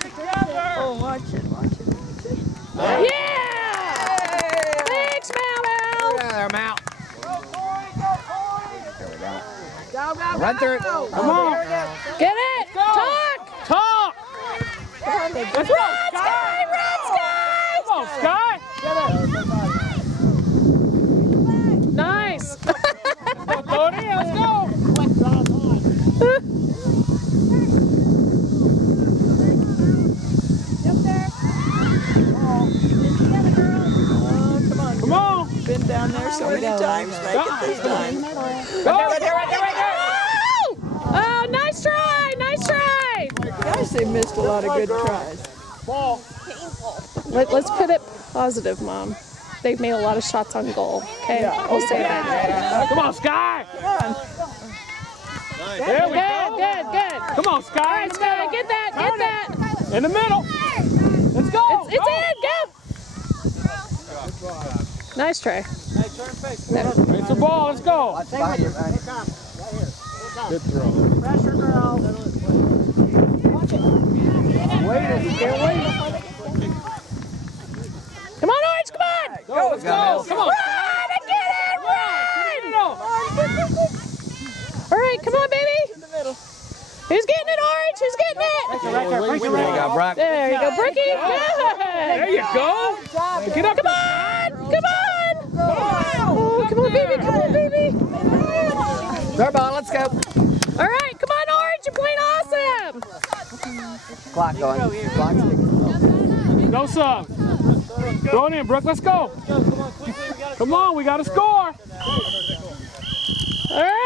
Together! Oh, watch it. Yeah! Thanks, Mal. Yeah, there, Mal. Go, Corey! Go, Corey! There we go. Go, go, Run through it. go. Come on. Get it! Talk! Talk! Let's Run, Sky! Run, Sky! Come on, Sky! Nice! Cody, let's go! Come on! Been down there so many times. Make it this time. Go! Right there! Oh, nice try! Nice try! Gosh, they missed a lot of good tries. Ball! Let's put it positive, Mom. They've made a lot of shots on goal. Okay, we'll say that. Come on, Sky! There we go! Good. Come on, Sky! All right, Sky, get that. In the middle! Let's go! It's in, go! Nice try. It's the ball, let's go! Good throw. Pressure, girl. Wait it, you can't wait. Come on, Orange, come on! Go, let's go! Come on! Run and get it, run! All right, come on, baby. Who's getting it, Orange? Who's getting it? There you go, Brock. There you go, Brookie. There Good. you go! Get up! Come on! Oh, come on, baby. Third ball, let's go. All right, come on, Orange. You're playing awesome. Clock going. Clock's ticking. No sub. Throw it in, Brooke. Let's go. Come on, we got to score. All right.